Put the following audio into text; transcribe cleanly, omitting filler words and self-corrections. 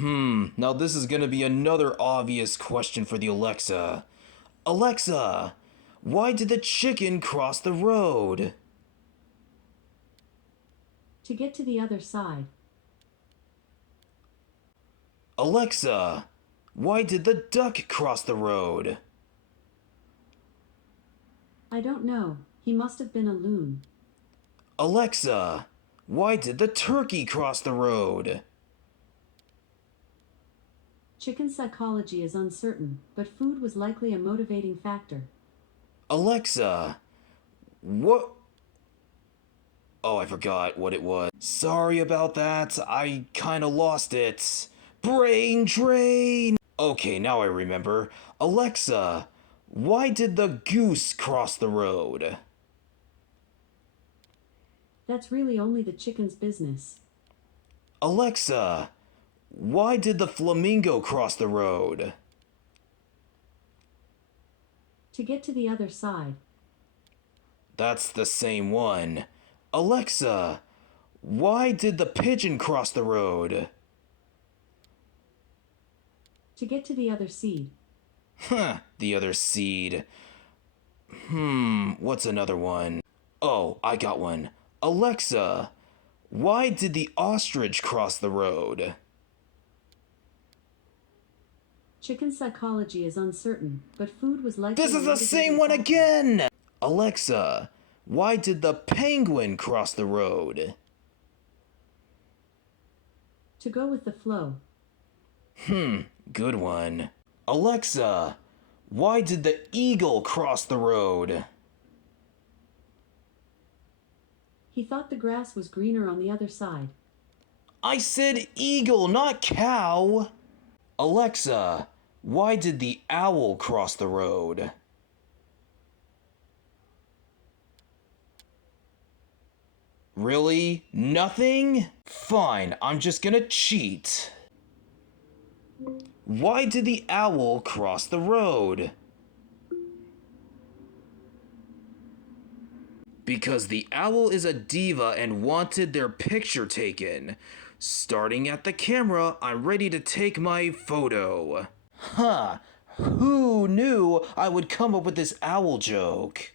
Now this is gonna be another obvious question for the Alexa. Alexa, why did the chicken cross the road? To get to the other side. Alexa, why did the duck cross the road? I don't know. He must have been a loon. Alexa, why did the turkey cross the road? Chicken psychology is uncertain, but food was likely a motivating factor. Alexa, what? Oh, I forgot what it was. Sorry about that. I kinda lost it. Brain drain! Okay, now I remember. Alexa, why did the goose cross the road? That's really only the chicken's business. Alexa, why did the flamingo cross the road? To get to the other side. That's the same one. Alexa, why did the pigeon cross the road? To get to the other seed. The other seed. What's another one? Oh, I got one. Alexa, why did the ostrich cross the road? Chicken psychology is uncertain, but food was likely This is the same one again! Alexa, why did the penguin cross the road? To go with the flow. Good one. Alexa, why did the eagle cross the road? He thought the grass was greener on the other side. I said eagle, not cow! Alexa, why did the owl cross the road? Really? Nothing? Fine, I'm just gonna cheat. Why did the owl cross the road? Because the owl is a diva and wanted their picture taken. Starting at the camera, I'm ready to take my photo. Who knew I would come up with this owl joke?